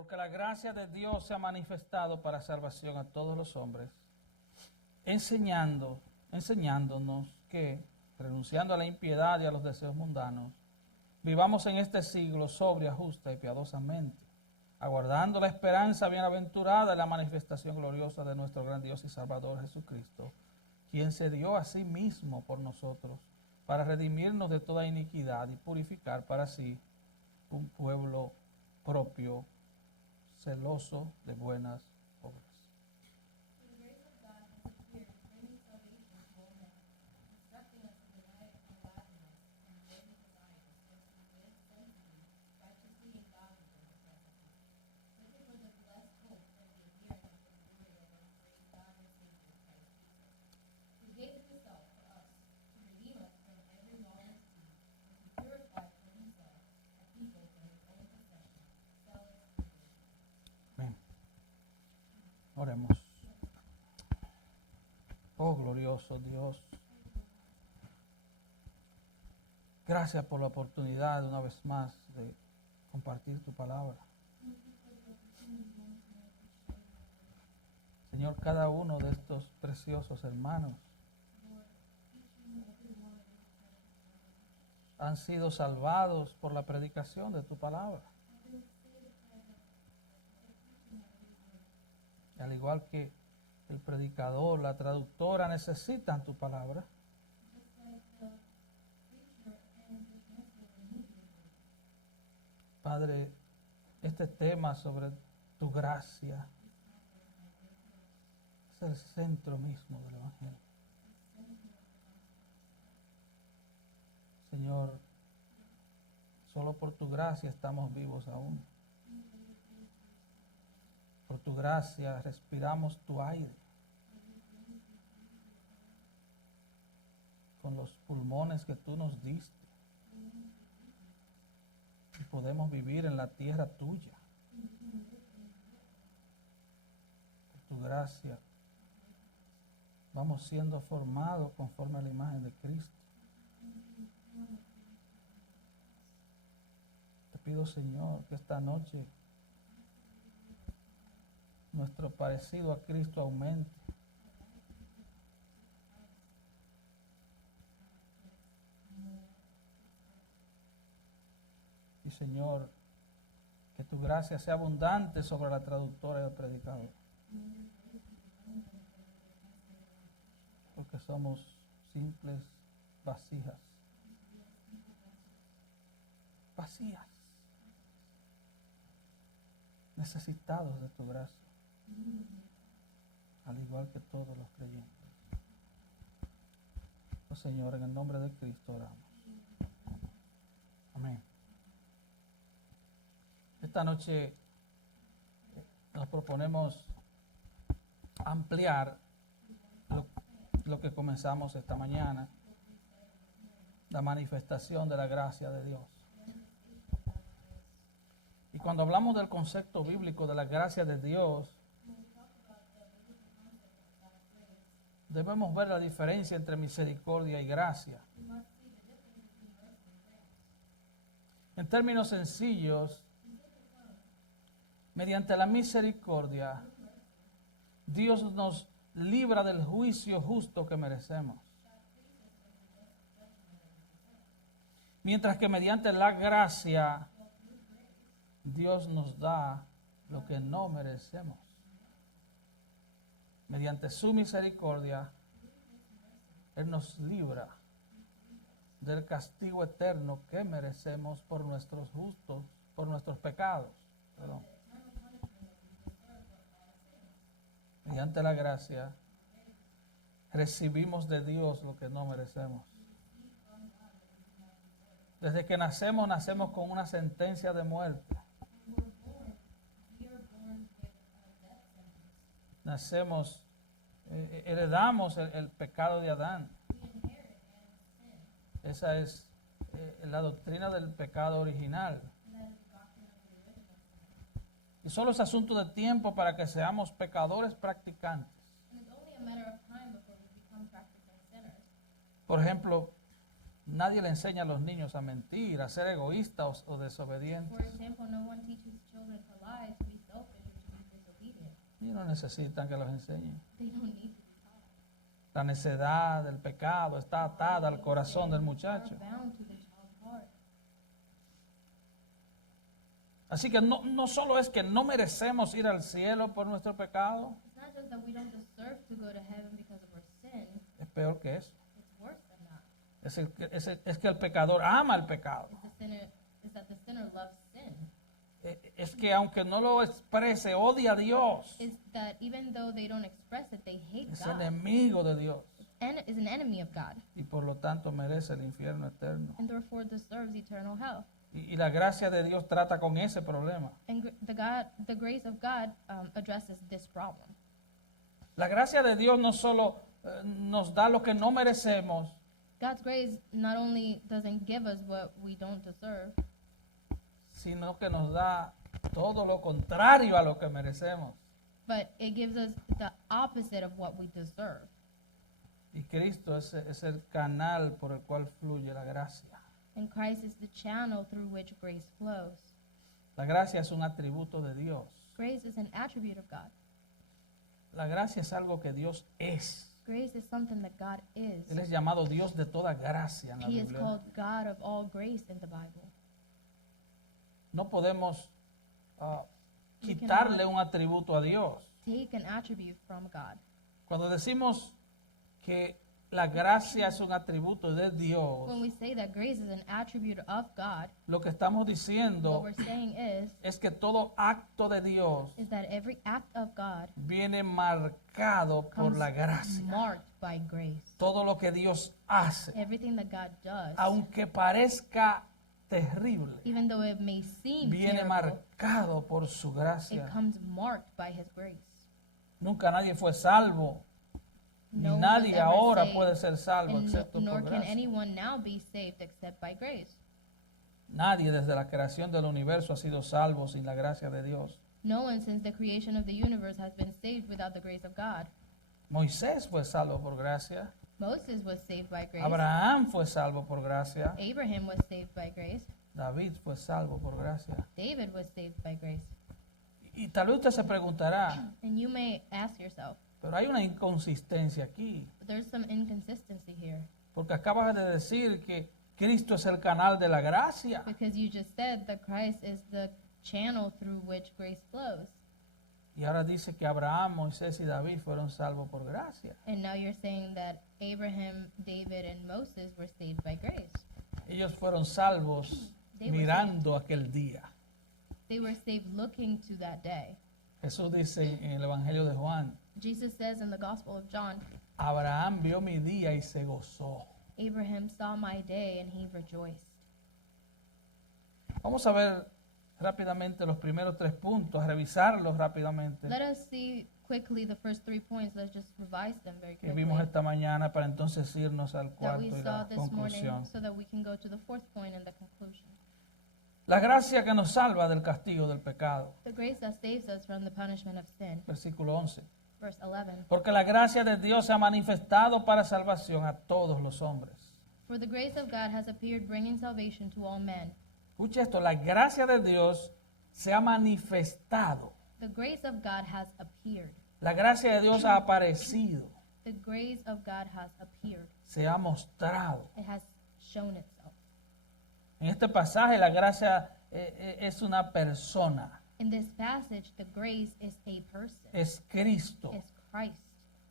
Porque la gracia de Dios se ha manifestado para salvación a todos los hombres, enseñándonos que, renunciando a la impiedad y a los deseos mundanos, vivamos en este siglo sobria, justa y piadosamente, aguardando la esperanza bienaventurada y la manifestación gloriosa de nuestro gran Dios y Salvador Jesucristo, quien se dio a sí mismo por nosotros, para redimirnos de toda iniquidad y purificar para sí un pueblo propio, celoso de buenas obras. Amén. Oremos. Oh glorioso Dios, gracias por la oportunidad una vez más de compartir tu palabra. Señor, cada uno de estos preciosos hermanos han sido salvados por la predicación de tu palabra. Y al igual que el predicador, la traductora necesitan tu palabra, Padre, este tema sobre tu gracia es el centro mismo del Evangelio. Señor, solo por tu gracia estamos vivos aún. Por tu gracia respiramos tu aire. Con los pulmones que tú nos diste. Y podemos vivir en la tierra tuya. Por tu gracia vamos siendo formados conforme a la imagen de Cristo. Te pido, Señor, que esta noche nuestro parecido a Cristo aumente. Y Señor, que tu gracia sea abundante sobre la traductora y el predicador. Porque somos simples vasijas. Vacías. Necesitados de tu gracia. Al igual que todos los creyentes. Oh Señor, en el nombre de Cristo oramos. Amén. Esta noche nos proponemos ampliar lo que comenzamos esta mañana, la manifestación de la gracia de Dios. Y cuando hablamos del concepto bíblico de la gracia de Dios, debemos ver la diferencia entre misericordia y gracia. En términos sencillos, mediante la misericordia, Dios nos libra del juicio justo que merecemos. Mientras que mediante la gracia, Dios nos da lo que no merecemos. Mediante su misericordia, Él nos libra del castigo eterno que merecemos por nuestros pecados. Perdón. Mediante la gracia, recibimos de Dios lo que no merecemos. Desde que nacemos con una sentencia de muerte. Heredamos el pecado de Adán. Esa es la doctrina del pecado original. Y solo es asunto de tiempo para que seamos pecadores practicantes. Por ejemplo, nadie le enseña a los niños a mentir, a ser egoístas o desobedientes. Y no necesitan que los enseñen. They don't need to. La necedad del pecado está atada al corazón del muchacho. They're bound to the child's heart. Así que no solo es que no merecemos ir al cielo por nuestro pecado, It's not just that we don't deserve to go to heaven because of our sin. es peor que eso. It's worse than that. Es que el pecador ama el pecado. Is that the sinner loves sin. Es que aunque no lo exprese, odia a Dios. Is that even though they don't express it, they hate Es God. enemigo de Dios. And is an enemy of God. Y por lo tanto merece el infierno eterno. And therefore deserves eternal hell. Y la gracia de Dios trata con ese problema. And the grace of God addresses this problem. La gracia de Dios no solo nos da lo que no merecemos, God's grace not only doesn't give us what we don't deserve, sino que nos da todo lo contrario a lo que merecemos. but it gives us the opposite of what we deserve. Y Cristo es el canal por el cual fluye la gracia. And Christ is the channel through which grace flows. La gracia es un atributo de Dios. Grace is an attribute of God. La gracia es algo que Dios es. Grace is something that God is. Él es llamado Dios de toda gracia en la He is Biblia. called God of all grace in the Bible. No podemos We quitarle cannot un atributo a Dios. take an attribute from God. Cuando decimos que la gracia es un atributo de Dios, When we say that grace is an attribute of God, lo que estamos what diciendo we're saying es que todo acto de Dios is that every act of God viene marcado por comes la gracia. marked by grace. Todo lo que Dios hace, Everything that God does, aunque parezca terrible, even though it may seem viene terrible, marcado por su it gracia. comes marked by His grace. Nunca nadie fue salvo, ni No one nadie was ever ahora saved, puede ser salvo and excepto nor por can gracia. anyone now be saved except by grace. Nadie desde la creación del universo ha sido salvo sin la gracia de Dios. No one since the creation of the universe has been saved without the grace of God. Moisés fue salvo por gracia. Moses was saved by grace. Abraham fue salvo por gracia. Abraham was saved by grace. David fue salvo por gracia. David was saved by grace. Y tal vez usted se preguntará, And you may ask yourself, pero hay una inconsistencia aquí, there's some inconsistency here. porque acabas de decir que Cristo es el canal de la gracia. Because you just said that Christ is the channel through which grace flows. Y ahora dice que Abraham, Moisés y David fueron salvos por gracia. And now you're saying that Abraham, David, and Moses were saved by grace. Ellos fueron salvos They were mirando aquel día. They were saved looking to that day. Jesús dice en el Evangelio de Juan, Jesus says in the Gospel of John, Abraham vio mi día y se gozó. Abraham saw my day and he rejoiced. Vamos a ver rápidamente los primeros 3 puntos, a revisarlos rápidamente Let us see quickly the first 3 points. Let's just revise them very que quickly. vimos esta mañana para entonces irnos al That cuarto we y saw la this morning conclusión. so that we can go to the fourth point and the conclusion. La gracia que nos salva del castigo del pecado. The grace that saves us from the punishment of sin. Versículo 11. Verse 11. Porque la gracia de Dios se ha manifestado para salvación a todos los hombres. For the grace of God has appeared, bringing salvation to all men. Escuche esto, la gracia de Dios se ha manifestado. The grace of God has appeared. La gracia de Dios ha aparecido, The grace of God has appeared. se ha mostrado. It has shown itself. En este pasaje la gracia es una persona, In this passage, the grace is a person. es Cristo. Is Christ.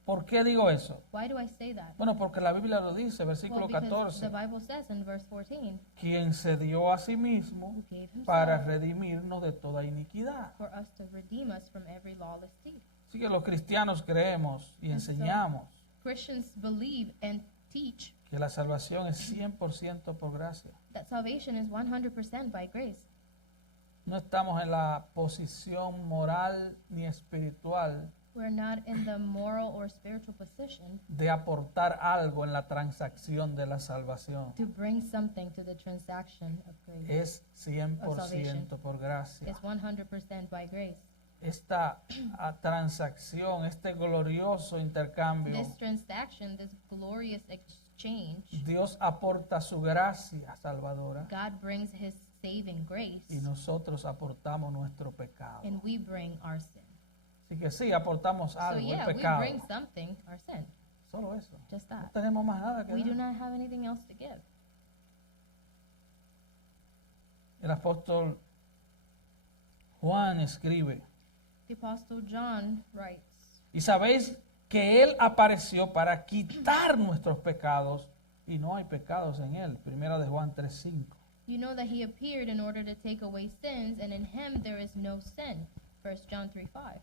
¿Por qué digo eso? Why do I say that? Bueno, porque la Biblia lo dice, Well, versículo because 14, the Bible says in verse 14, quien se dio a sí mismo who gave himself para redimirnos de toda iniquidad. for us to redeem us from every lawless deed. Así que los cristianos creemos y enseñamos Christians believe and teach que la salvación es 100% por gracia. that salvation is 100% by grace. No estamos en la posición moral ni espiritual We're not in the moral or spiritual position de aportar algo en la transacción de la salvación. to bring something to the transaction of grace. Es 100% por gracia. It's 100% by grace. Esta transacción, este glorioso intercambio, This transaction, this glorious exchange, Dios aporta su gracia salvadora God brings his saving grace y nosotros aportamos nuestro pecado. and we bring our sin. Así que sí, aportamos So algo, el yeah, we pecado. bring something, our sin, Solo eso. just No that. tenemos más nada que We do dar. not have anything else to give. El apóstol Juan escribe, The Apostle John writes, y sabéis que Él apareció para quitar nuestros pecados y no hay pecados en Él. Primera de Juan 3:5. you know that he appeared in order to take away sins, and in him there is no sin. 1 John 3:5.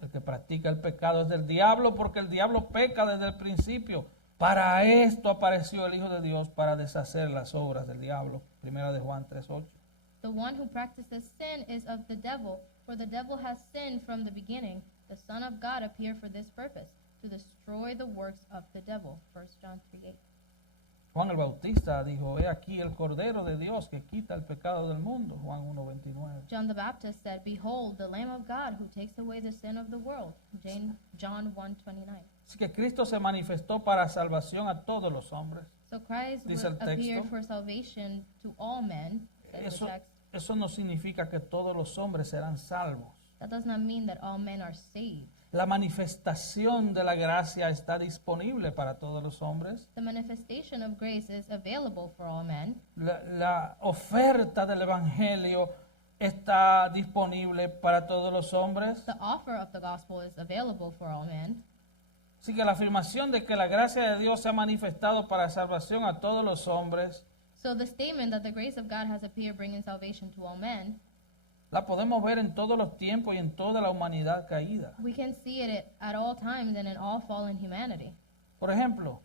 El que practica el pecado es del diablo, porque el diablo peca desde el principio. Para esto apareció el Hijo de Dios, para deshacer las obras del diablo. Primera de Juan 3:8. The one who practices sin is of the devil, for the devil has sinned from the beginning. The Son of God appeared for this purpose, to destroy the works of the devil. 1 John 3:8. Juan el Bautista dijo, he aquí el Cordero de Dios que quita el pecado del mundo. Juan 1:29. John the Baptist said, "Behold, the Lamb of God who takes away the sin of the world." John 1:29. Así que Cristo se manifestó para salvación a todos los hombres. So Christ Dice el appeared texto. for salvation to all men. Says the Eso, text. eso no significa que todos los hombres serán salvos. That does not mean that all men are saved. La manifestación de la gracia está disponible para todos los hombres. The manifestation of grace is available for all men. La oferta del Evangelio está disponible para todos los hombres. The offer of the gospel is available for all men. Así que la afirmación de que la gracia de Dios se ha manifestado para salvación a todos los hombres, So the statement that the grace of God has appeared bringing salvation to all men, la podemos ver en todos los tiempos y en toda la humanidad caída. we can see it at all times and in all fallen humanity. Por ejemplo,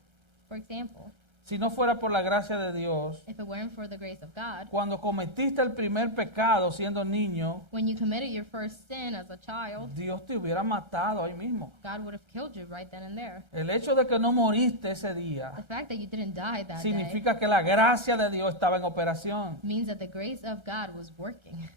For example, si no fuera por la gracia de Dios, if it weren't for the grace of God, cuando cometiste el primer pecado siendo niño, when you committed your first sin as a child, Dios te hubiera matado ahí mismo. God would have killed you right then and there. El hecho de que no moriste ese The día fact that you didn't die that day significa que la gracia de Dios estaba en operación. means that the grace of God was working.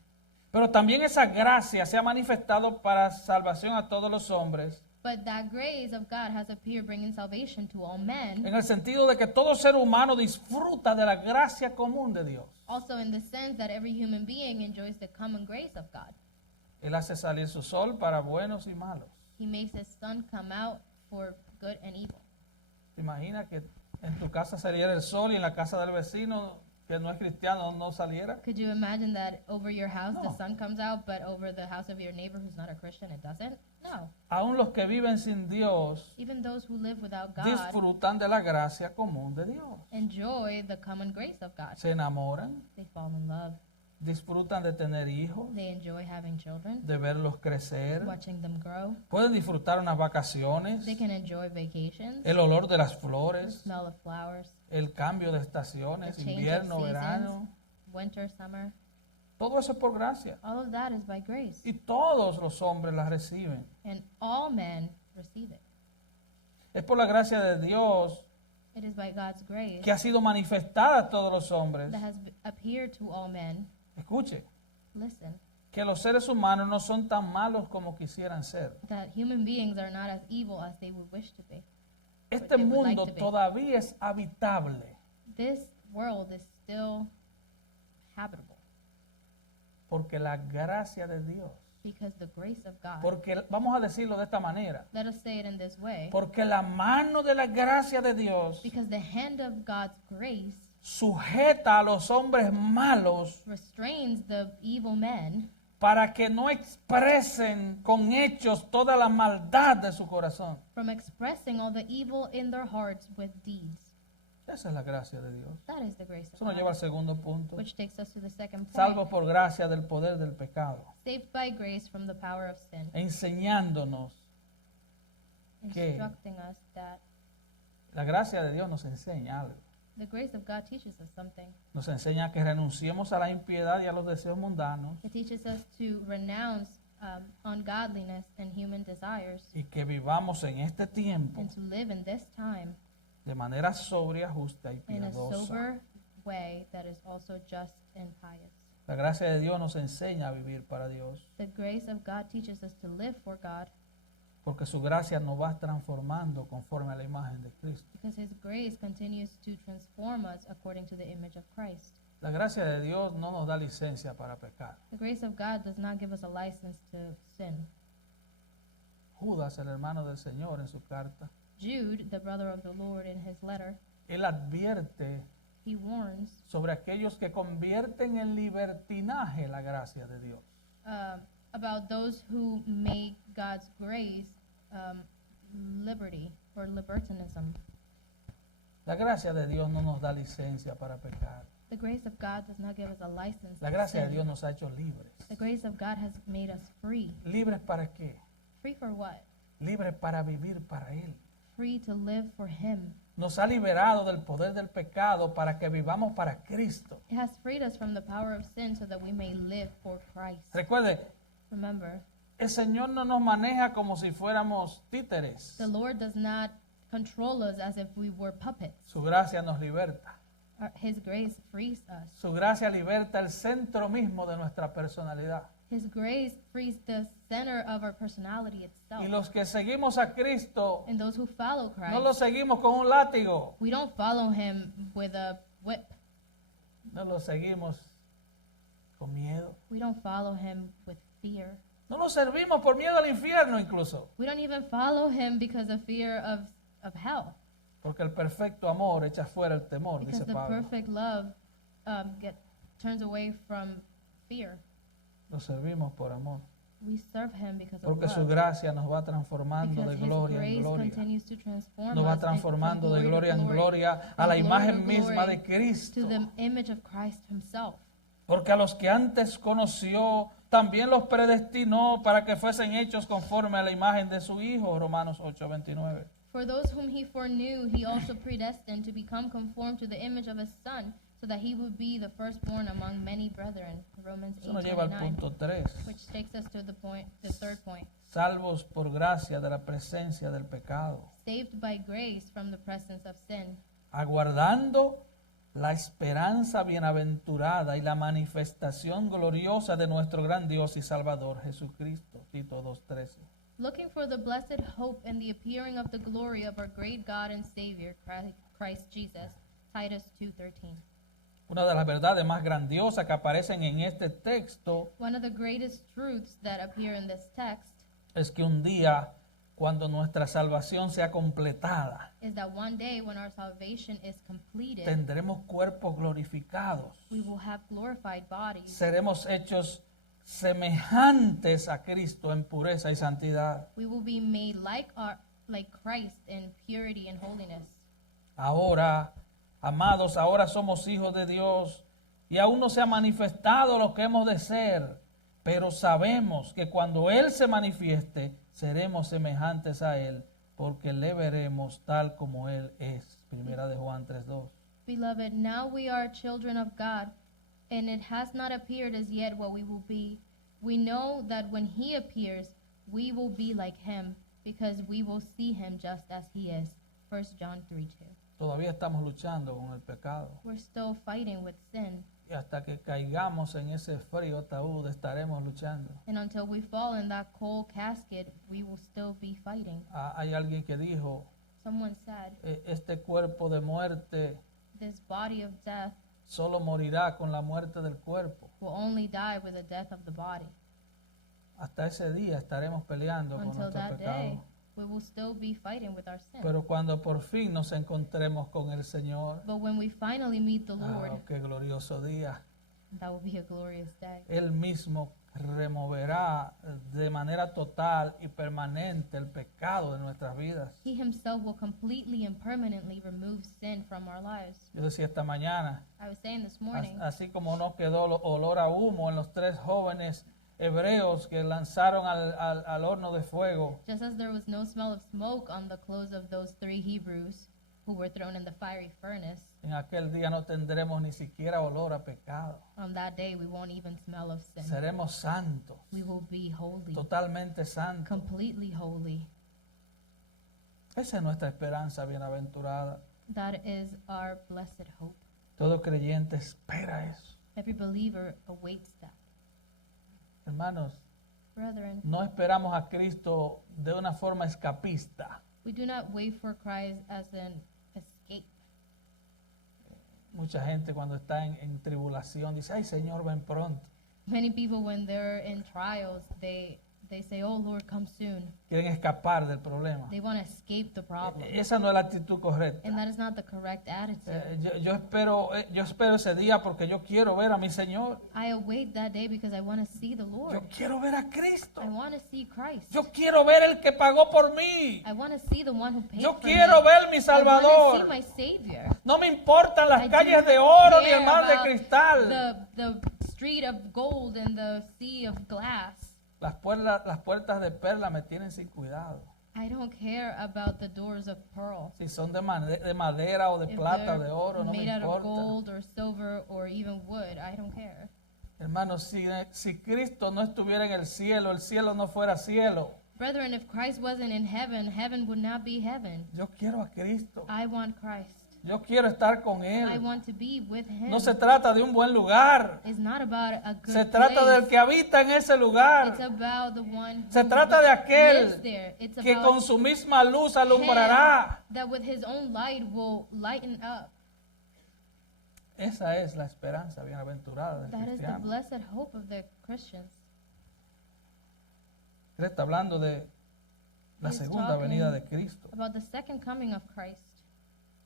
Pero también esa gracia se ha manifestado para salvación a todos los hombres, But that grace of God has appeared bringing salvation to all men, en el sentido de que todo ser humano disfruta de la gracia común de Dios. also in the sense that every human being enjoys the common grace of God. Él hace salir su sol para buenos y malos. He makes his sun come out for good and evil. ¿Te imaginas que en tu casa saliera el sol y en la casa del vecino que no es cristiano no saliera? Could you imagine that over your house No. the sun comes out, but over the house of your neighbor who's not a Christian it doesn't? No. Aún los que viven sin Dios Even those who live without God disfrutan de la gracia común de Dios. enjoy the common grace of God. Se enamoran, They fall in love. disfrutan de tener hijos, They enjoy having children, de verlos crecer. watching them grow. Pueden disfrutar unas vacaciones, They can enjoy vacations, el olor de las the flores, smell of flowers, el cambio de the estaciones, change of invierno, seasons, verano. winter, summer. Todo eso es por gracia. All of that is by grace. Y todos los hombres las reciben. And all men receive it. Es por la gracia de Dios It is by God's grace que ha sido manifestada a todos los hombres. that has appeared to all men. Escuche, Listen, que los seres humanos no son tan malos como quisieran ser. that human beings are not as evil as they would wish to be. Este they would like mundo to be. todavía es habitable This world is still habitable porque la gracia de Dios, because the grace of God. porque vamos a decirlo de esta manera, Let us say it in this way. porque la mano de la gracia de Dios Because the hand of God's grace sujeta a los hombres malos restrains the evil men para que no expresen con hechos toda la maldad de su corazón. from expressing all the evil in their hearts with deeds. Esa es la gracia de Dios. That is the grace of Eso nos lleva al God. segundo punto. Which takes us to the second point. Salvos por gracia del poder del pecado, Saved by grace from the power of sin. enseñándonos ¿Qué? Instructing us that la gracia de Dios nos enseña algo. the grace of God teaches us something. Nos enseña que renunciemos a la impiedad y a los deseos mundanos It teaches us to renounce ungodliness and human desires y que vivamos en este tiempo and to live in this time de manera sobria, justa y in a piadosa. sober way that is also just and pious. La gracia de Dios nos enseña a vivir para Dios, The grace of God teaches us to live for God porque su gracia nos va transformando conforme a la imagen de Cristo. because His grace continues to transform us according to the image of Christ. La gracia de Dios no nos da licencia para pecar. The grace of God does not give us a license to sin. Judas, el hermano del Señor, en su carta, Jude, the brother of the Lord, in his letter, él advierte he warns sobre aquellos que convierten en libertinaje la gracia de Dios. about those who make God's grace liberty or libertinism. La gracia de Dios no nos da licencia para pecar. The grace of God does not give us a license La to gracia de sin. Dios nos ha hecho libres. The grace of God has made us free. ¿Libres para qué? Free for what? Libres para vivir para Él. Free to live for Him. Nos ha liberado del poder del pecado para que vivamos para Cristo. It has freed us from the power of sin so that we may live for Christ. Recuerde, Remember, el Señor no nos maneja como si fuéramos títeres. the Lord does not control us as if we were puppets. Su gracia nos liberta. His grace frees us. Su gracia liberta el centro mismo de nuestra personalidad. His grace frees the center of our personality itself. Y los que seguimos a Cristo, And those who follow Christ, no lo seguimos con un látigo, we don't follow Him with a whip. no lo seguimos con miedo. We don't follow Him with fear. No lo servimos por miedo al infierno incluso, We don't even follow Him because of fear of hell. porque el perfecto amor echa fuera el temor, Because dice the Pablo. perfect love turns away from fear. Lo servimos por amor, We serve Him because of porque su love. gracia nos va transformando Because de His gloria en grace gloria. continues to transform Nos va us transformando from de glory gloria to en glory, gloria a from la glory imagen to misma glory, de Cristo. to the image of Christ Himself. Porque a los que antes conoció, también los predestinó para que fuesen hechos conforme a la imagen de su Hijo, Romanos 8:29. For those whom He foreknew, He also predestined to become conformed to the image of His Son, so that He would be the firstborn among many brethren. Romans Eso nos lleva al 8:29, punto 3. which takes us to the third point. Salvos por gracia de la presencia del pecado, Saved by grace from the presence of sin, aguardando la esperanza bienaventurada y la manifestación gloriosa de nuestro gran Dios y Salvador Jesucristo. Tito 2:13. looking for the blessed hope and the appearing of the glory of our great God and Savior, Christ Jesus. Titus 2:13. Una de las verdades más grandiosas que aparecen en este texto One of the greatest truths that appear in this text es que un día, cuando nuestra salvación sea completada, is that one day when our salvation is completed, tendremos cuerpos glorificados. we will have glorified bodies. Seremos hechos semejantes a Cristo en pureza y santidad. We will be made like Christ in purity and holiness. Ahora, amados, ahora somos hijos de Dios y aún no se ha manifestado lo que hemos de ser, pero sabemos que cuando Él se manifieste, seremos semejantes a Él, porque le veremos tal como Él es. Primera de Juan 3:2. Beloved, now we are children of God, and it has not appeared as yet what we will be. We know that when He appears, we will be like Him, because we will see Him just as He is. 1 John 3:2. Todavía estamos luchando con el pecado. We're still fighting with sin, Y hasta que caigamos en ese frío ataúd estaremos luchando. and until we fall in that cold casket, we will still be fighting. Hay alguien que dijo, Someone said, este cuerpo de muerte this body of death solo morirá con la muerte del cuerpo. will only die with the death of the body. Hasta ese día estaremos peleando con Until nuestro that pecado. day, we will still be fighting with our sin. Pero cuando por fin nos encontremos con el Señor, But when we finally meet the Lord, qué glorioso día. that will be a glorious day. Él mismo removerá de manera total y permanente el pecado de nuestras vidas. He Himself will completely and permanently remove sin from our lives. Yo decía esta mañana, I was saying this morning, así como no quedó olor a humo en los 3 jóvenes hebreos que lanzaron al horno de fuego, just as there was no smell of smoke on the clothes of those 3 Hebrews who were thrown in the fiery furnace, en aquel día no tendremos ni siquiera olor a pecado. on that day we won't even smell of sin. Seremos santos, We will be holy, totalmente santos. completely holy. Esa es nuestra esperanza bienaventurada. That is our blessed hope. Todo creyente espera eso. Every believer awaits that. Hermanos, Brethren, no esperamos a Cristo de una forma escapista. we do not wait for Christ as an escape. Mucha gente cuando está en tribulación dice, ay Señor, ven pronto. Many people, when they're in trials, they They say, "Oh Lord, come soon." Quieren escapar del problema. They want to escape the problem. Esa no es la actitud correcta. And that is not the correct attitude. Yo espero ese día porque yo quiero ver a mi Señor. I await that day because I want to see the Lord. Yo quiero ver a Cristo. I want to see Christ. Yo quiero ver el que pagó por mí. I want to see the one who paid Yo for quiero me. ver mi I want to see Salvador. my Savior. No me importan las I calles do de not oro ni care el mar de about cristal. The street of gold and the sea of glass. Las puertas de perla me tienen sin cuidado. I don't care about the doors of pearl. Si son de madera o de If plata o they're de oro, no me made out of importa. gold or silver or even wood, I don't care. Hermanos, si Cristo no estuviera en el cielo no fuera cielo. Brethren, if Christ wasn't in heaven, heaven would not be heaven. Yo quiero a Cristo. I want Christ. Yo quiero estar con I Él. want to be with him. No se trata de un buen lugar. It's not about a good Se trata place. del que habita en ese lugar. It's about the one Se who trata de aquel lives there. It's que about con su misma luz him alumbrará. that with his own light will lighten up. Esa es la esperanza bienaventurada del That is the cristiano. blessed hope of the Christians. Él está hablando de la He's segunda talking venida de Cristo. About the second coming of Christ.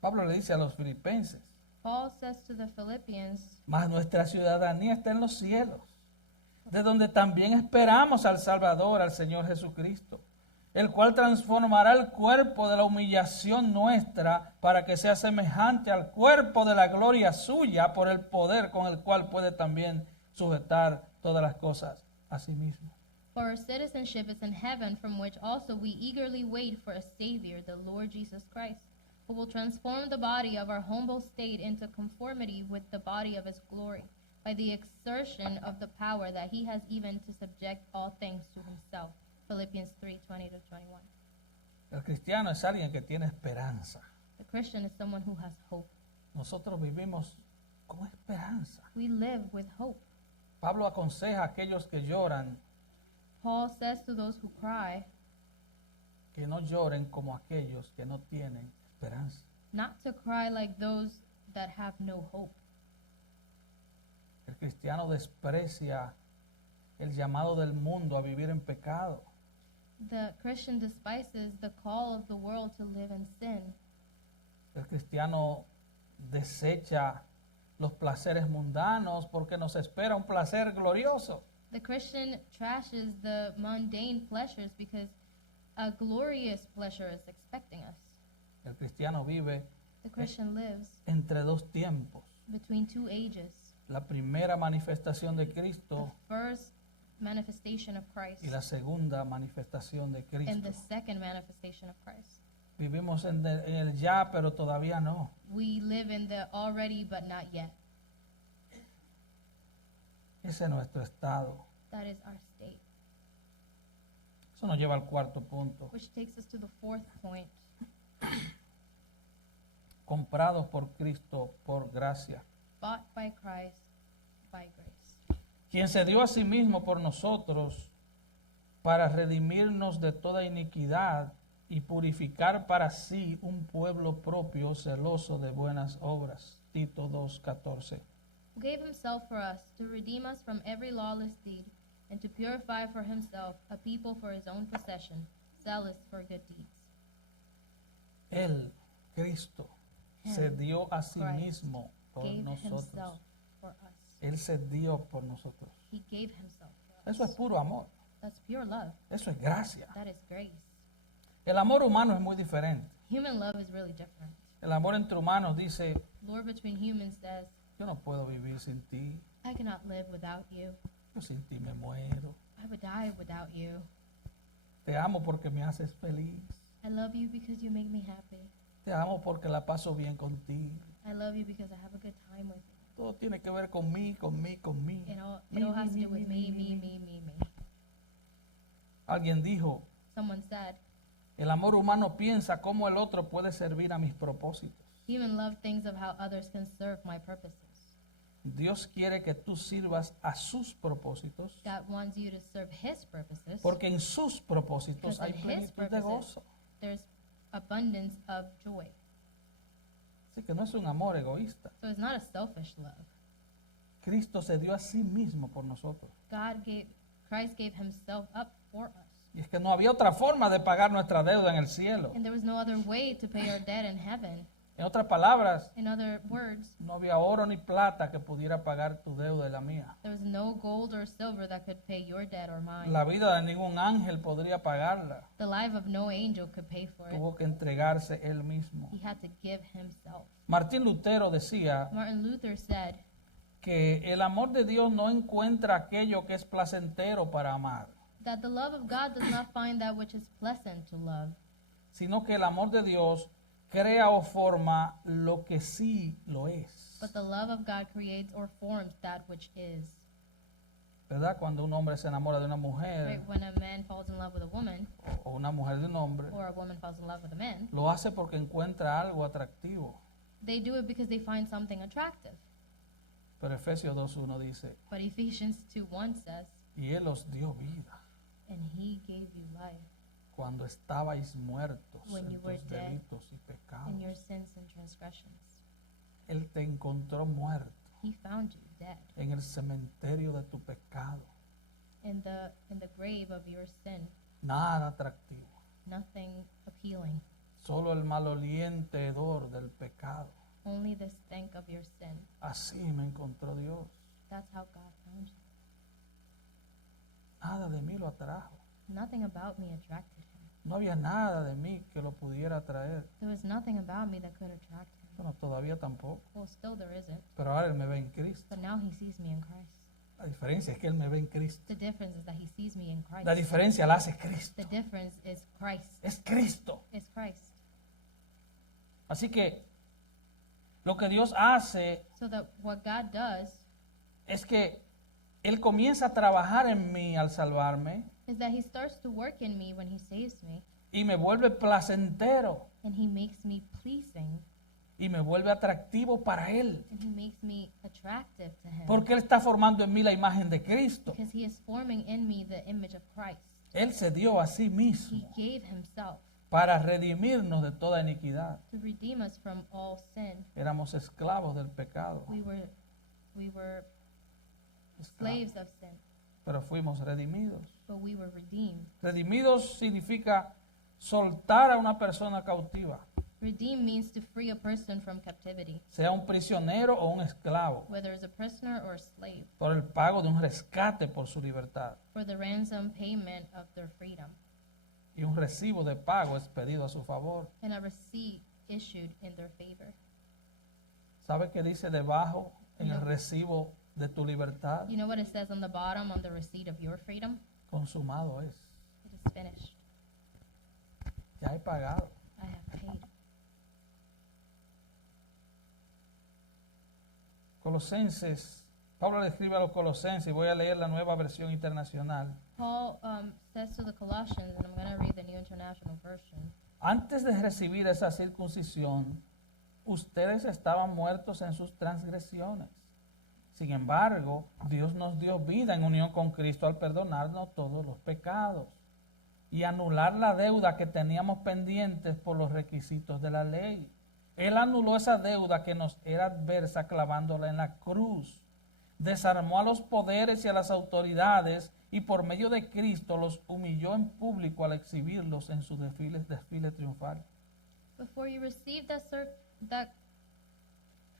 Pablo le dice a los filipenses, Paul says to the Philippians, mas nuestra ciudadanía está en los cielos, de donde también esperamos al Salvador, al Señor Jesucristo, el cual transformará el cuerpo de la humillación nuestra para que sea semejante al cuerpo de la gloria suya por el poder con el cual puede también sujetar todas las cosas a sí mismo. For our citizenship is in heaven, from which also we eagerly wait for a Savior, the Lord Jesus Christ, who will transform the body of our humble state into conformity with the body of his glory, by the exertion of the power that he has even to subject all things to himself. Philippians 3:20-21. El cristiano es alguien que tiene esperanza. The Christian is someone who has hope. Nosotros vivimos con esperanza. We live with hope. Pablo aconseja a aquellos que lloran Paul says to those who cry, que no lloren como aquellos que no tienen esperanza. not to cry like those that have no hope. El cristiano desprecia el llamado del mundo a vivir en pecado. The Christian despises the call of the world to live in sin. El cristiano desecha los placeres mundanos porque nos espera un placer glorioso. The Christian trashes the mundane pleasures because a glorious pleasure is expecting us. El cristiano vive The Christian lives entre dos tiempos. between two ages. La primera manifestación de The Cristo first manifestation of Christ y la segunda manifestación de and the Cristo. second manifestation of Christ. Vivimos en el ya, pero todavía no. We live in the already but not yet. Ese es nuestro estado. That is our state. Eso nos lleva al cuarto punto. Which takes us to the fourth point. Comprados por Cristo por gracia. Bought by Christ by grace. Quien se dio a sí mismo por nosotros para redimirnos de toda iniquidad y purificar para sí un pueblo propio celoso de buenas obras. Tito 2:14. Who gave himself for us to redeem us from every lawless deed and to purify for himself a people for his own possession, zealous for good deeds. Él, Cristo, Him, se dio a sí Christ, mismo por Gave nosotros. himself for us. Él se dio por nosotros. He gave himself for Eso es us. puro amor. That's pure love. Eso es gracia. That is grace. El amor humano es muy diferente. Human love is really different. El amor entre humanos dice, Lord between humans says, yo no puedo vivir sin ti. I cannot live without you. Yo sin ti me muero. I would die without you. Te amo porque me haces feliz. I love you because you make me happy. Te amo porque la paso bien contigo. I love you because I have a good time with you. Todo tiene que ver con mí, con mí, con mí. It all has to do with me, me, me, me, me. Alguien dijo, Someone said, el amor humano piensa cómo el otro puede servir a mis propósitos. human love thinks of how others can serve my purposes. Dios quiere que tú sirvas a sus propósitos God wants you to serve his purposes porque en sus propósitos because hay in his plenitud de purposes gozo. there's abundance of joy. Así que no es un amor egoísta. So it's not a selfish love. Cristo se dio a sí mismo por nosotros. Christ gave himself up for us. Y es que no había otra forma de pagar nuestra deuda en el cielo. And there was no other way to pay our debt in heaven. En otras palabras, In other words, no había oro ni plata que pudiera pagar tu deuda y la mía. there was no gold or silver that could pay your debt or mine. La vida de ningún ángel podría pagarla. The life of no angel could pay for it. Tuvo que entregarse él mismo. He had to give himself. Martín Lutero decía Martin Luther said que el amor de Dios no encuentra aquello que es placentero para amar, that the love of God does not find that which is pleasant to love, sino que el amor de Dios crea o forma lo que sí lo es. but the love of God creates or forms that which is. ¿Verdad? Cuando un hombre se enamora de una mujer Right? When a man falls in love with a woman, o una mujer de un hombre, or a woman falls in love with a man, lo hace porque encuentra algo atractivo. they do it because they find something attractive. Pero Efesios 2:1 dice, But Ephesians 2:1 says, y Él os dio vida and he gave you life cuando estabais muertos When en you were tus dead delitos y pecados. in your sins and transgressions. Él te encontró muerto He found you dead en el cementerio de tu pecado. in the grave of your sin, Nada atractivo, nothing appealing, solo el maloliente hedor del pecado. only the stank of your sin. Así me encontró Dios. That's how God found you. Nada de mí lo atrajo. Nothing about me attracted him. No había nada de mí que lo pudiera atraer. There was nothing about me that could attract him. Bueno, todavía tampoco. Well, still there isn't. Pero ahora Él me ve en Cristo. But now he sees me in Christ. La diferencia es que Él me ve en Cristo. The difference is that he sees me in Christ. La diferencia la hace Cristo. The difference is Christ. Es Cristo. It's Christ. Así que lo que Dios hace So that what God does es que Él comienza a trabajar en mí al salvarme is that he starts to work in me when he saves me, y me vuelve placentero and he makes me pleasing, y me vuelve atractivo para Él. and he makes me attractive to him. Porque Él está formando en mí la imagen de Cristo. Because he is forming in me the image of Christ. Él se dio a sí He mismo gave himself para redimirnos de toda iniquidad. to redeem us from all sin. Éramos esclavos del pecado, We were esclavos, slaves of sin, pero fuimos redimidos. but we were redeemed. Redimidos significa soltar a una persona cautiva, Redeem means to free a person from captivity, sea un prisionero o un esclavo, whether it's a prisoner or a slave, por el pago de un rescate por su libertad. for the ransom payment of their freedom, Y un recibo de pago es pedido a su favor. and a receipt issued in their favor. ¿Sabe qué dice debajo en el recibo de tu libertad? You know what it says on the bottom on the receipt of your freedom? Consumado es. It is finished. Ya he pagado. I have paid. Colosenses, Pablo le escribe a los Colosenses, y voy a leer la nueva versión internacional. Paul says to the Colossians, and I'm going to read the New International Version, Antes de recibir esa circuncisión, ustedes estaban muertos en sus transgresiones. Sin embargo, Dios nos dio vida en unión con Cristo al perdonarnos todos los pecados y anular la deuda que teníamos pendientes por los requisitos de la ley. Él anuló esa deuda que nos era adversa clavándola en la cruz. Desarmó a los poderes y a las autoridades y por medio de Cristo los humilló en público al exhibirlos en su desfile triunfal. before you received that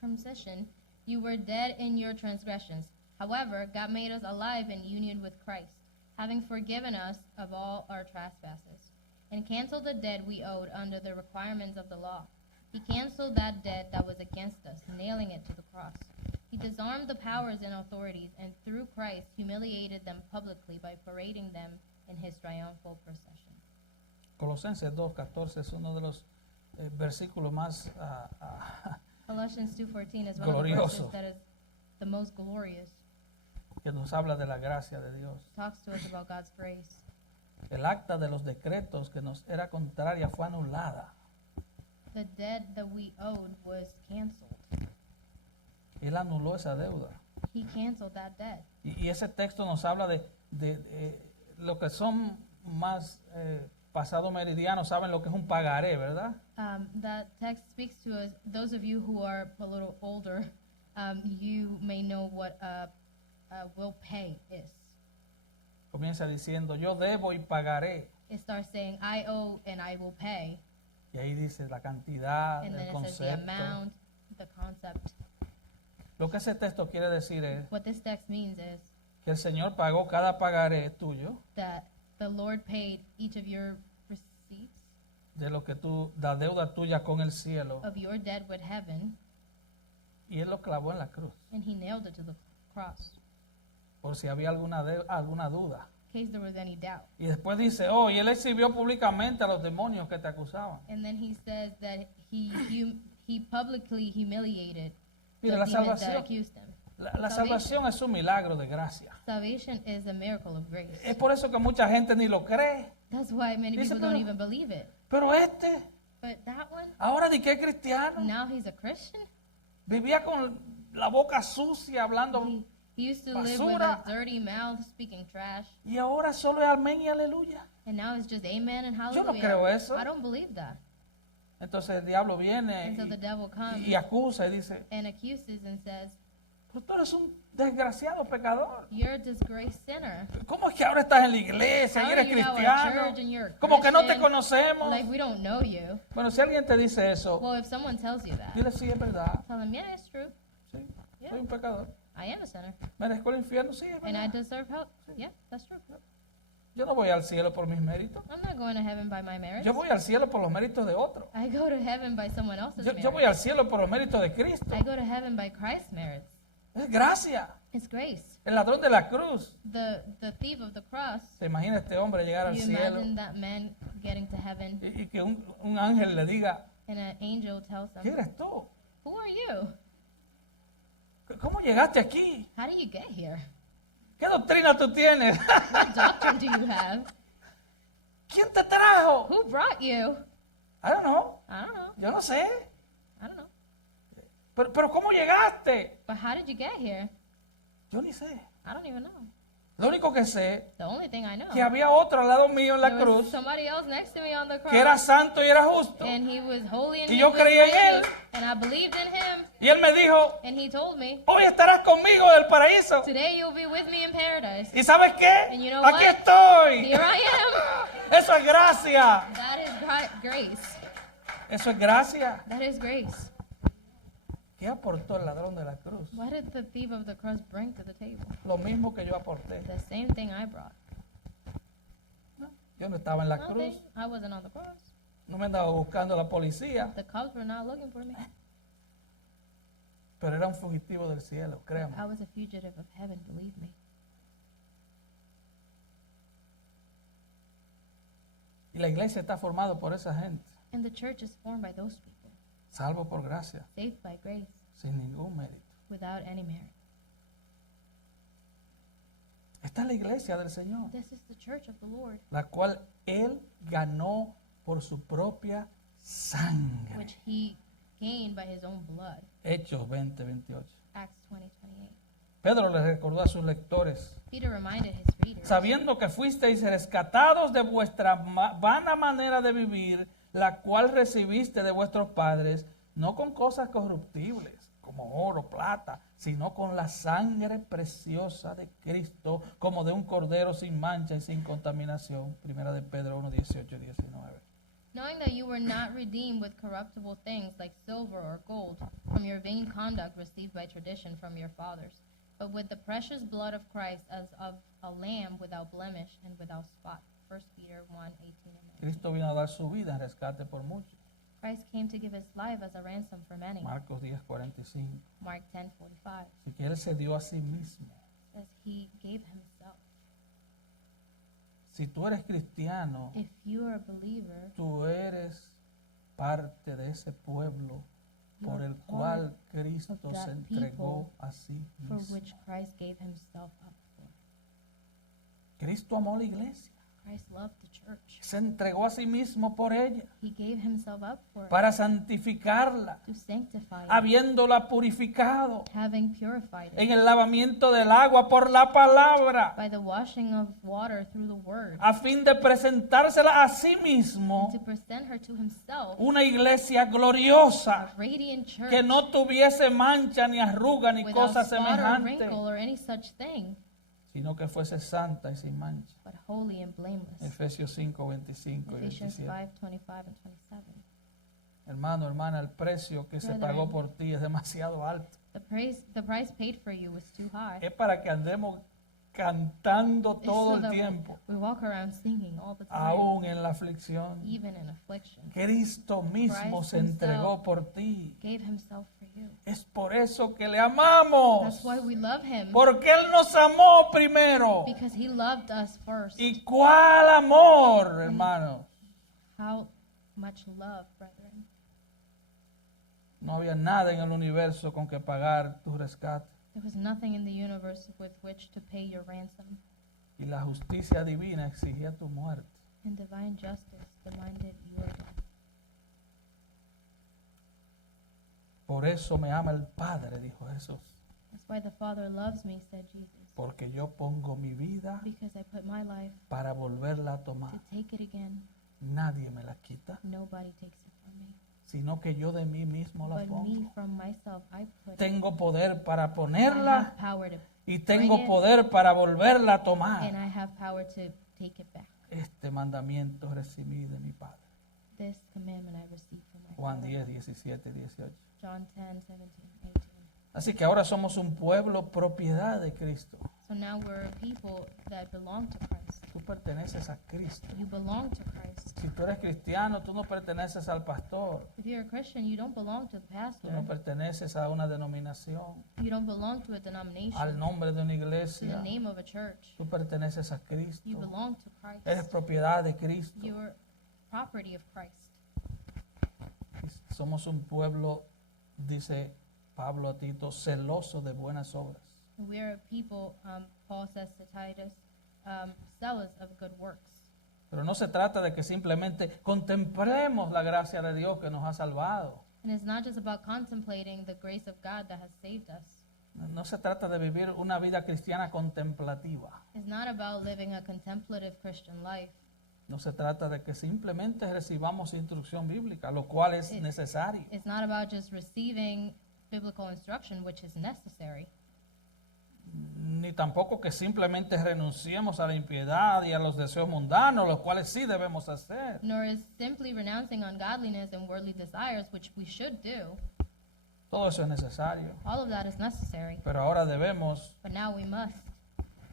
circumcision, you were dead in your transgressions. However, God made us alive in union with Christ, having forgiven us of all our trespasses, and canceled the debt we owed under the requirements of the law. He canceled that debt that was against us, nailing it to the cross. He disarmed the powers and authorities, and through Christ humiliated them publicly by parading them in his triumphal procession. Colosenses 2:14 es uno de los versículos más Colossians 2:14 is one of the Glorioso. verses that is the most glorious. que nos habla de la gracia de Dios. Talks to us about God's grace. El acta de los decretos que nos era contraria fue anulada. The debt that we owed was canceled. Él anuló esa deuda. He canceled that debt. Y ese texto nos habla de lo que son más pasado meridiano, saben lo que es un pagaré, ¿verdad? That text speaks to us. Those of you who are a little older, you may know what will pay is. Comienza diciendo, yo debo y pagaré. It starts saying, I owe and I will pay. Y ahí dice la cantidad, And el then it says the concepto. amount, the concept. Lo que ese texto quiere decir es What this text means is que el Señor pagó cada pagaré tuyo that the Lord paid each of your receipts de lo que tú, la deuda tuya con el cielo, of your debt with heaven, y Él lo clavó en la cruz. and he nailed it to the cross, Por si había alguna duda. in case there was any doubt. Y después dice, oh, y Él exhibió públicamente a los demonios que te acusaban. And then he says that he publicly humiliated the Mira, la demons that salvación, accused him. la salvación es un milagro de gracia. Salvation is a miracle of grace. Es por eso que mucha gente ni lo cree. That's why many Dice, people don't pero- even believe it. Pero este, But that one, ahora di que es cristiano, now he's a Christian. vivía con la boca sucia hablando He used to live with basura. a dirty mouth, speaking trash, y ahora solo es amén y aleluya. and now it's just amen and Yo hallelujah. no creo eso. I don't believe that. Entonces el diablo viene And so the devil comes y acusa y dice, and accuses and says, pero tú eres un desgraciado pecador. you're a disgraced sinner. ¿Cómo es que ahora estás en la iglesia y How eres are you now at cristiano? church and you're a Como que no te Christian? conocemos. Like we don't know you. Bueno, si alguien te dice eso, Well, if someone tells you that, dile sí, es verdad. tell them, yeah, it's true. Sí, Yeah. soy un pecador. I am a sinner. ¿Merezco el infierno? Sí, es And I verdad. deserve help. Yeah, that's true. Yo no voy al cielo por mis méritos. I'm not going to heaven by my merits. Yo voy al cielo por los méritos de otro. I go to heaven by someone else's Yo voy merits. al cielo por los méritos de Cristo. I go to heaven by Christ's merits. Es gracia. It's grace. El ladrón de la cruz. The thief of the cross. Se imagina este hombre llegar al You cielo imagine that man getting to heaven y que un ángel le diga, and an angel tells ¿qué him, eres tú? who are you? ¿Cómo llegaste aquí? How do you get here? ¿Qué doctrina tú tienes? What doctrine do you have? ¿Quién te trajo? Who brought you? I don't know. I don't know. Yo no sé. I don't know. Pero ¿cómo llegaste? But how did you get here? Yo ni sé. I don't even know. Lo único que sé The only thing I know, que había otro al lado mío en la there was cruz somebody else next to me on the cross, que era santo y era justo. and he was holy and Y he yo was creí en él. righteous, and I believed in him, Y él me dijo, and he told me, hoy estarás conmigo del paraíso. today you'll be with me in paradise. ¿Y sabes qué? And you know Aquí what? estoy. Here I am. Eso es gracia. That is grace. Eso es gracia. That is grace. ¿Qué aportó el ladrón de la cruz? What did the thief of the cross bring to the table? Lo mismo que yo aporté. The same thing I brought. No, yo no estaba en la cruz. Nothing. I wasn't on the cross. No me andaba buscando la policía. The cops were not looking for me. Pero era un fugitivo del cielo, créame. I was a fugitive of heaven, believe me. Y la iglesia está formada por esa gente. And the church is formed by those people, Salvo por gracia, saved by grace, sin ningún mérito. without any merit. Esta es la iglesia del Señor, This is the church of the Lord, la cual Él ganó por su propia sangre. which he gained by his own blood. Hechos 20:28. Acts 20:28. Pedro le recordó a sus lectores, Peter reminded his readers, sabiendo que fuisteis rescatados de vuestra vana manera de vivir, la cual recibiste de vuestros padres, no con cosas corruptibles, como oro, plata, sino con la sangre preciosa de Cristo, como de un cordero sin mancha y sin contaminación. Primera de Pedro 1:18-19. knowing that you were not redeemed with corruptible things like silver or gold from your vain conduct received by tradition from your fathers, but with the precious blood of Christ as of a lamb without blemish and without spot. 1 Peter 1:18 and 19. Cristo vino a dar su vida en rescate por muchos. Christ came to give his life as a ransom for many. Marcos 10:45. Mark 10:45 Así que Él se dio a sí mismo. says he gave himself. Si tú eres cristiano, If you are a believer, tú eres parte de ese pueblo por el cual Cristo that se entregó people a sí for mismo. which Christ gave himself up for. Cristo amó la iglesia, Christ loved the church. se entregó a sí mismo por ella, He gave himself up for it para santificarla, to sanctify it, habiéndola purificado having purified it en el lavamiento del agua por la palabra, by the washing of water through the word, a fin de presentársela a sí mismo, and to present her to himself, una iglesia gloriosa, a radiant church, que no tuviese mancha ni arruga ni without cosa spot or semejante, wrinkle or any such thing, sino que fuese santa y sin mancha. but holy and blameless. Efesios 5, 25 y Ephesians 27. 5:25 and 27. Hermano, hermana, el precio que se Brethren. pagó por ti es demasiado alto. The price paid for you was too high. Es para que andemos cantando It's todo so el that tiempo, we walk around singing all the time, aún en la aflicción. even in affliction. Cristo mismo Christ se entregó himself por ti. Gave himself for you. Es por eso que le amamos. That's why we love him, Porque Él nos amó primero. because he loved us first. ¿Y cuál amor, hermano? How much love, brethren. No había nada en el universo con que pagar tu rescate. There was nothing in the universe with which to pay your ransom, Y la justicia divina exigía tu muerte. and divine justice demanded your death. Por eso me ama el Padre, dijo Jesús. That's why the Father loves me, said Jesus, Porque yo pongo mi vida because I put my life para volverla a to tomar. take it again. Nadie me la quita, Nobody takes it from me, sino que yo de mí mismo la but me pongo. from myself I put it. Tengo poder para I ponerla have power to, y tengo bring it, poder para volverla a and tomar. I have power to take it back. Este mandamiento recibí de mi Padre. This commandment I received from my Juan Father. 10, 17, 18. John 10, 17, 18. Así que ahora somos un pueblo propiedad de Cristo. So now we're a people that belong to Christ. Tú perteneces a Cristo. You belong to Christ. Si tú eres cristiano, tú no perteneces al pastor. If you're a Christian, you don't belong to the Tú pastor. no perteneces a una denominación, You don't belong to a denomination, al nombre de una to the iglesia. name of a church. Tú perteneces a Cristo. You belong to Christ. Eres propiedad de Cristo. You're property of Christ. Somos un pueblo, dice Pablo a Tito, celoso de buenas obras. And we're a people, Paul says to Titus, zealous of good works. Pero no se trata de que simplemente contemplemos la gracia de Dios que nos ha salvado. And it's not just about contemplating the grace of God that has saved us. No se trata de vivir una vida cristiana contemplativa. It's not about living a contemplative Christian life. No se trata de que simplemente recibamos instrucción bíblica, lo cual es necesario. It's not about just receiving biblical instruction, which is necessary. Ni tampoco que simplemente renunciemos a la impiedad y a los deseos mundanos, los cuales sí debemos hacer. Nor is simply renouncing ungodliness and worldly desires, which we should do. Todo eso es necesario. All of that is necessary. Pero ahora debemos But now we must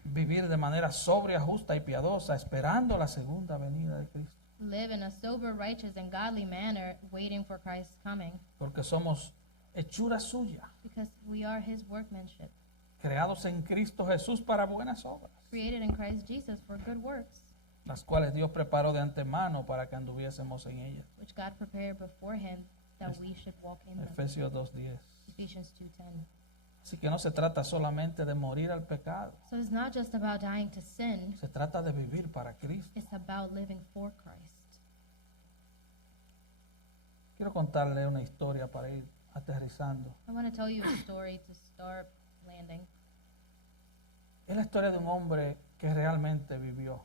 vivir de manera sobria, justa y piadosa, esperando la segunda venida de Cristo. live in a sober, righteous, and godly manner, waiting for Christ's coming, Porque somos hechura suya, because we are his workmanship, creados en Cristo Jesús para buenas obras, created in Christ Jesus for good works, las cuales Dios preparó de antemano para que anduviésemos en ellas. which God prepared beforehand that we should walk in them. Efesios 2:10. Ephesians 2:10. Así que no se trata solamente de morir al pecado, So it's not just about dying to sin, se trata de vivir para Cristo. it's about living for Christ. Quiero contarle una historia para ir aterrizando. I want to tell you a story to start landing. Es la historia de un hombre que realmente vivió.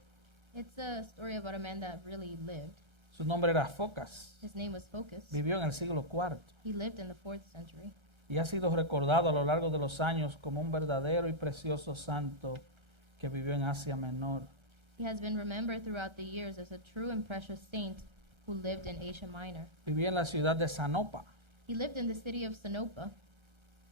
It's a story about a man that really lived. Su nombre era Focas. His name was Focus. Vivió en el siglo IV He lived in the 4th century. y ha sido recordado a lo largo de los años como un verdadero y precioso santo que vivió en Asia Menor. He has been remembered throughout the years as a true and precious saint who lived in Asia Minor. Vivía en la ciudad de Sanopa. He lived in the city of Sinopa.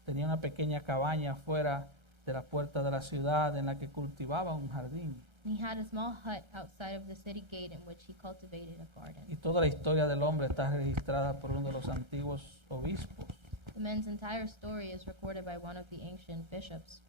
Tenía una pequeña cabaña fuera de la puerta de la ciudad en la que cultivaba un jardín. And he had a small hut outside of the city gate in which he cultivated a Y garden. toda la historia del hombre está registrada por uno de los antiguos obispos The man's entire story is recorded by one of the ancient bishops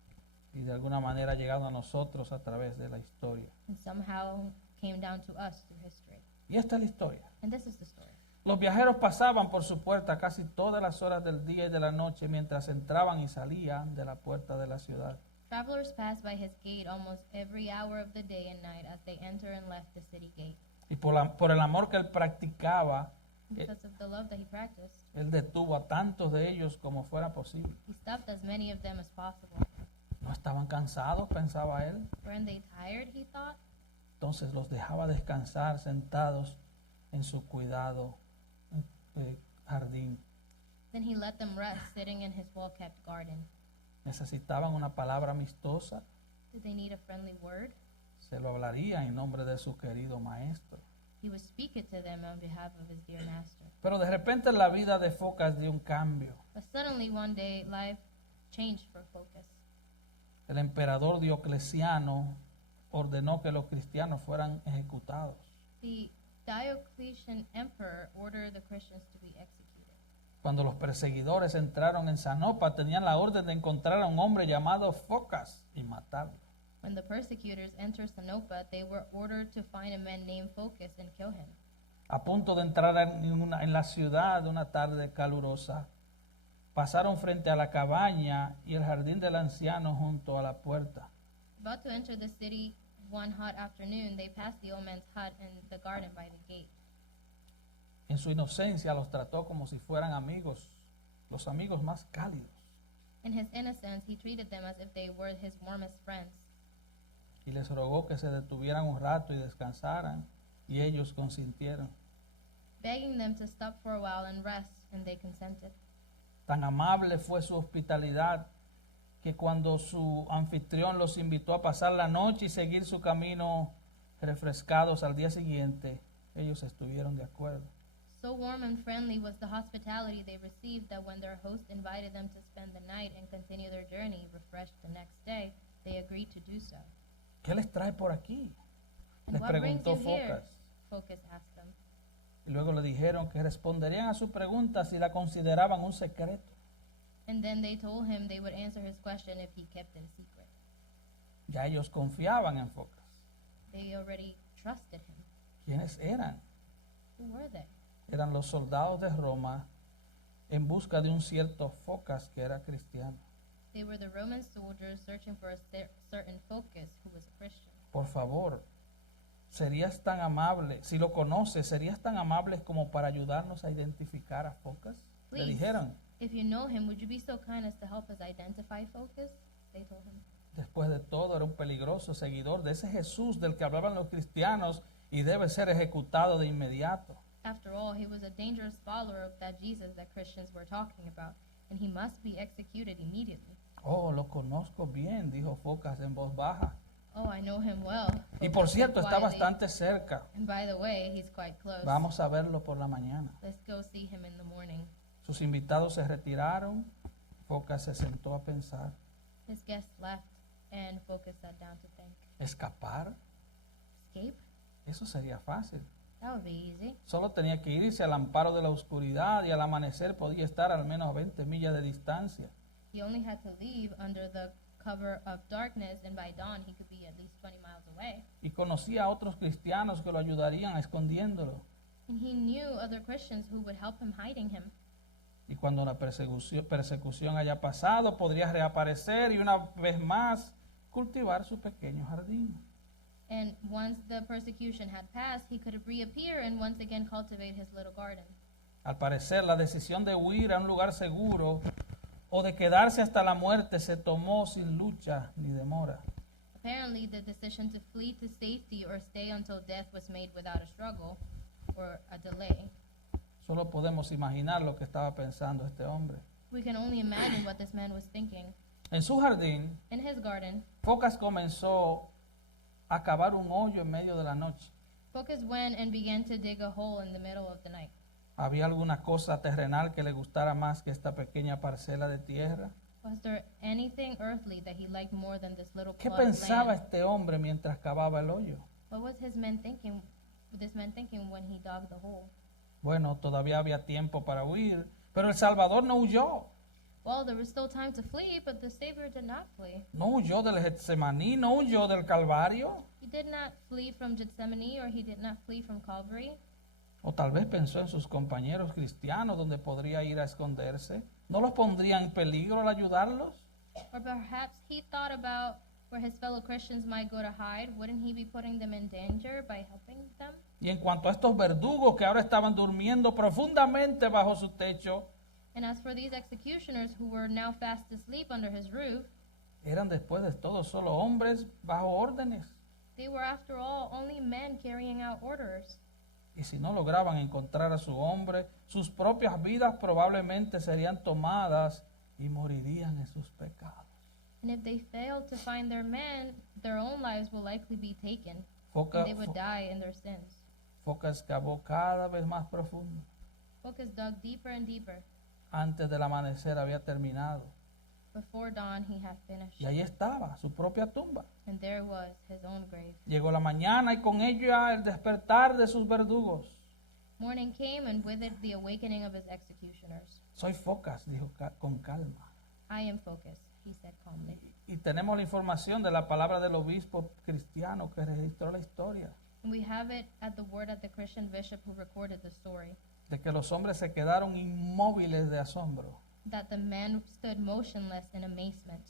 y de alguna manera ha llegado a nosotros a través de la historia. and somehow came down to us through history. Y esta es la historia. And this is the story. Los viajeros pasaban por su puerta casi todas las horas del día y de la noche mientras entraban y salían de la puerta de la ciudad. Travelers passed by his gate almost every hour of the day and night as they enter and left the city gate. Y por el amor que él practicaba, Because of the love that he practiced, él detuvo a tantos de ellos como fuera posible. he stopped as many of them as possible. No estaban cansados, pensaba él. Weren't they tired, he thought? Entonces los dejaba descansar sentados en su cuidado jardín. Then he let them rest, sitting in his well-kept garden. Necesitaban una palabra amistosa, Did they need a friendly word? Se lo hablaría en nombre de su querido maestro. He would speak it to them on behalf of his dear master. Pero de repente la vida de Focas dio un cambio. But suddenly one day life changed for Focus. El emperador Diocleciano ordenó que los cristianos fueran ejecutados. The Diocletian emperor ordered the Christians to be executed. Cuando los perseguidores entraron en Sanopa, tenían la orden de encontrar a un hombre llamado Focas y matarlo. When the persecutors entered Sanopa, they were ordered to find a man named Focus and kill him. A punto de entrar en la ciudad una tarde calurosa, pasaron frente a la cabaña y el jardín del anciano junto a la puerta. About to enter the city one hot afternoon, they passed the old man's hut and the garden by the gate. En su inocencia los trató como si fueran amigos, los amigos más cálidos, In his innocence, he treated them as if they were his warmest friends. y les rogó que se detuvieran un rato y descansaran, y ellos consintieron. Begging them to stop for a while and rest, and they consented. Tan amable fue su hospitalidad que cuando su anfitrión los invitó a pasar la noche y seguir su camino refrescados al día siguiente, ellos estuvieron de acuerdo. So warm and friendly was the hospitality they received that when their host invited them to spend the night and continue their journey refreshed the next day, they agreed to do so. ¿Qué les trae por aquí? And Les what brings preguntó you here? Focas. Focus asked them. Y luego le dijeron que responderían a su pregunta si la consideraban un secreto. And then they told him they would answer his question if he kept it a secret. Ya ellos confiaban en Focas. They already trusted him. ¿Quiénes eran? Who were they? Eran los soldados de Roma en busca de un cierto Focas que era cristiano. They were the Roman soldiers searching for a certain Focus who was a Christian. Por favor, serías tan amable, si lo conoces, serías tan amable como para ayudarnos a identificar a Focas. Le Please, dijeron, if you know him, would you be so kind as to help us identify Focus? They told him. después de todo, era un peligroso seguidor de ese Jesús del que hablaban los cristianos y debe ser ejecutado de inmediato. After all, he was a dangerous follower of that Jesus that Christians were talking about, and he must be executed immediately. Oh, lo conozco bien, dijo Focas en voz baja. Oh, I know him well. Y por Focus said cierto, está quietly. bastante cerca. And by the way, he's quite close. Vamos a verlo por la mañana. Let's go see him in the morning. Sus invitados se retiraron. Focas se sentó a pensar. His guests left, and Focus sat down to think. ¿Escapar? Escape? Eso sería fácil. That would be easy. Solo tenía que irse al amparo de la oscuridad y al amanecer podía estar al menos a 20 millas de distancia. He only had to leave under the cover of darkness, and by dawn he could be at least 20 miles away. Y conocía a otros cristianos que lo ayudarían escondiéndolo. And he knew other Christians who would help him hiding him. Y cuando la persecución haya pasado, podría reaparecer y una vez más cultivar su pequeño jardín. And once the persecution had passed, he could reappear and once again cultivate his little garden. Al parecer, la decisión de huir a un lugar seguro o de quedarse hasta la muerte se tomó sin lucha ni demora. Apparently, the decision to flee to safety or stay until death was made without a struggle or a delay. Solo podemos imaginar lo que estaba pensando este hombre. We can only imagine what this man was thinking. En su jardín, In his garden, Focas comenzó a cavar un hoyo en medio de la noche. Focus went and began to dig a hole in the middle of the night. ¿Había alguna cosa terrenal que le gustara más que esta pequeña parcela de tierra? Was there anything earthly that he liked more than this little ¿Qué plot of pensaba land? este hombre mientras cavaba el hoyo? What was this man thinking when he dug the hole? Bueno, todavía había tiempo para huir, pero el Salvador no huyó. Well, there was still time to flee, but the Savior did not flee. No huyó del Getsemaní, no huyó del Calvario. He did not flee from Gethsemane, or he did not flee from Calvary. O tal vez pensó en sus compañeros cristianos donde podría ir a esconderse. ¿No los pondría en peligro al ayudarlos? Or perhaps he thought about where his fellow Christians might go to hide. Wouldn't he be putting them in danger by helping them? Y en cuanto a estos verdugos que ahora estaban durmiendo profundamente bajo su techo, And as for these executioners who were now fast asleep under his roof, eran después de todo solo hombres bajo órdenes. they were after all only men carrying out orders. Y si no lograban encontrar a su hombre, sus propias vidas probablemente serían tomadas y morirían en sus pecados. And if they fail to find their man, their own lives will likely be taken, Foca, and they would Fo- die in their sins. Foca excavó cada vez más profundo. Focus dug deeper and deeper. Antes del amanecer había terminado. Before dawn, he had finished. Y ahí estaba, su propia tumba. And there was his own grave. Llegó la mañana y con ella el despertar de sus verdugos. Morning came, and with it the awakening of his executioners. Soy Focas, dijo con calma. I am Focus, he said calmly. Y tenemos la información de la palabra del obispo cristiano que registró la historia, And we have it at the word of the Christian bishop who recorded the story, de que los hombres se quedaron inmóviles de asombro. that the men stood motionless in amazement.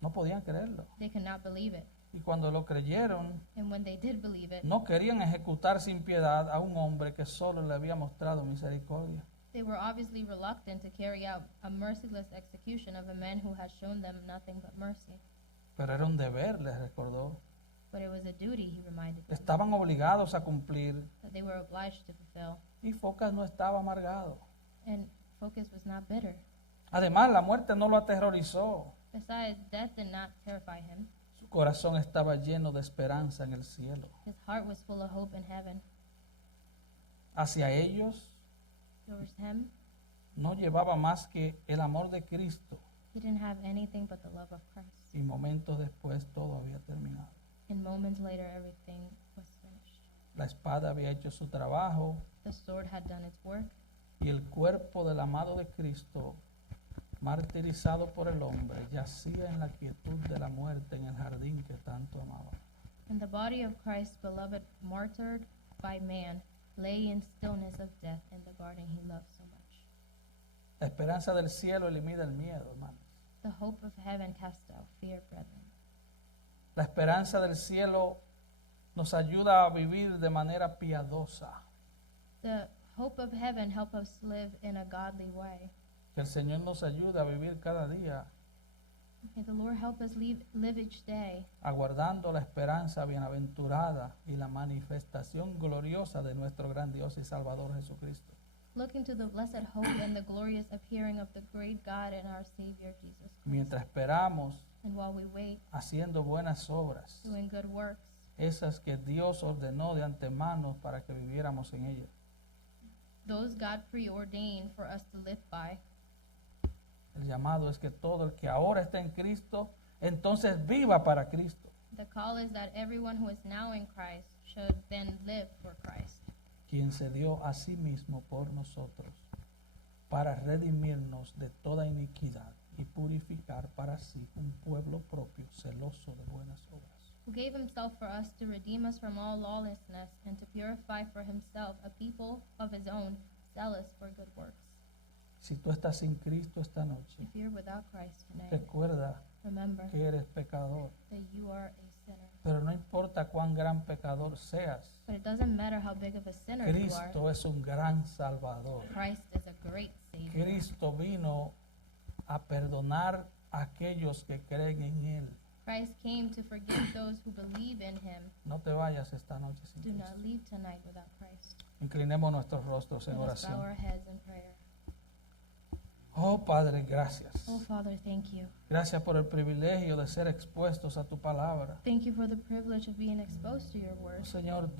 No podían creerlo. They could not believe it. Y cuando lo creyeron, And when they did believe it, no querían ejecutar sin piedad a un hombre que solo le había mostrado misericordia. they were obviously reluctant to carry out a merciless execution of a man who had shown them nothing but mercy. Pero era un deber, les recordó. But it was a duty, he reminded them, Estaban obligados a cumplir. that they were obliged to fulfill. Y Focas no estaba amargado. And Focus was not bitter. Además, la muerte no lo aterrorizó. Besides, death did not terrify him. Su corazón estaba lleno de esperanza en el cielo. His heart was full of hope in heaven. Hacia ellos Towards him, no llevaba más que el amor de Cristo. he didn't have anything but the love of Christ. Y momentos después todo había terminado. And moments later, everything was finished. La espada había hecho su trabajo The sword had done its work, y el cuerpo del amado de Cristo, martirizado por el hombre, yacía en la quietud de la muerte en el jardín que tanto amaba. and the body of Christ, beloved, martyred by man, lay in stillness of death in the garden he loved so much. La esperanza del cielo elimina el miedo, hermanos. The hope of heaven cast out fear, brethren. La esperanza del cielo nos ayuda a vivir de manera piadosa. The hope of heaven help us live in a godly way. Que el Señor nos ayude a vivir cada día May the Lord help us live each day, aguardando la esperanza bienaventurada y la manifestación gloriosa de nuestro gran Dios y Salvador Jesucristo. looking to the blessed hope and the glorious appearing of the great God and our Savior Jesus Christ. Mientras esperamos, And while we wait, haciendo buenas obras, doing good works, esas que Dios ordenó de antemano para que viviéramos en ellas. those God preordained for us to live by. El llamado es que todo el que ahora está en Cristo, entonces viva para Cristo, The call is that everyone who is now in Christ should then live for Christ, quien se dio a sí mismo por nosotros, para redimirnos de toda iniquidad y purificar para sí un pueblo propio, celoso de buenas obras. who gave himself for us to redeem us from all lawlessness and to purify for himself a people of his own, zealous for good works. Si tú estás sin Cristo esta noche, If you're without Christ tonight, recuerda remember que eres pecador, that you are a sinner. pero no importa cuán gran pecador seas, But it doesn't matter how big of a sinner you are. Cristo es un gran Salvador. Christ is a great Savior. Cristo vino a perdonar a aquellos que creen en Él. Christ came to forgive those who believe in him. No te vayas esta noche sin Do Cristo. not leave tonight without Christ. Inclinemos nuestros rostros en Let us bow oración. our heads in prayer. Oh Padre, gracias. Oh Father, thank you. Gracias por el privilegio de ser expuestos a tu palabra. Thank you for the privilege of being exposed to your word. Señor,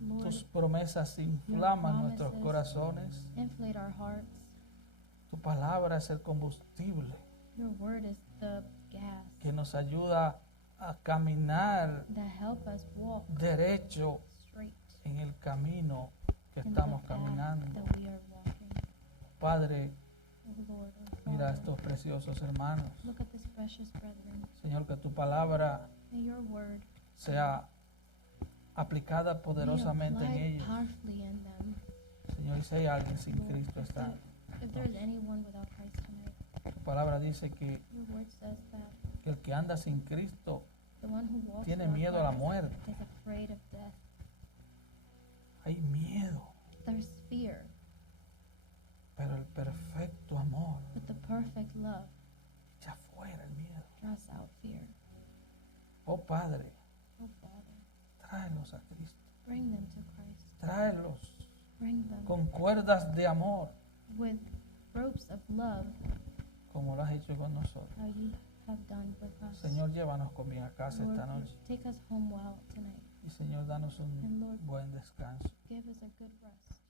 Lord, tus promesas inflaman nuestros promises. corazones. inflate our hearts. Tu palabra es el combustible Your word is the gas que nos ayuda a caminar that help us walk derecho straight en el camino que in the estamos path caminando. that we are walking. Padre, Oh Lord, oh mira a Father, estos preciosos hermanos. look at this precious brethren. Señor, que tu palabra May your word sea aplicada be poderosamente en applied ellos. powerfully in them. Señor, y si hay alguien sin Lord, Cristo, está. if there's anyone without Christ tonight, Tu palabra dice que your word says that el que anda sin Cristo the one who walks tiene without miedo a la Christ muerte. is afraid of death. Hay miedo, There's fear, pero el perfecto amor but the perfect love echa fuera el miedo. draws out fear. Oh Padre, Oh Father, tráelos a Cristo. bring them to Christ. Tráelos Bring them con cuerdas de amor, with ropes of love, como lo has hecho con nosotros. how you have done with us. Señor, llévanos con bien a casa Lord, esta noche. take us home well tonight. Y Señor, danos And un Lord, buen descanso. give us a good rest.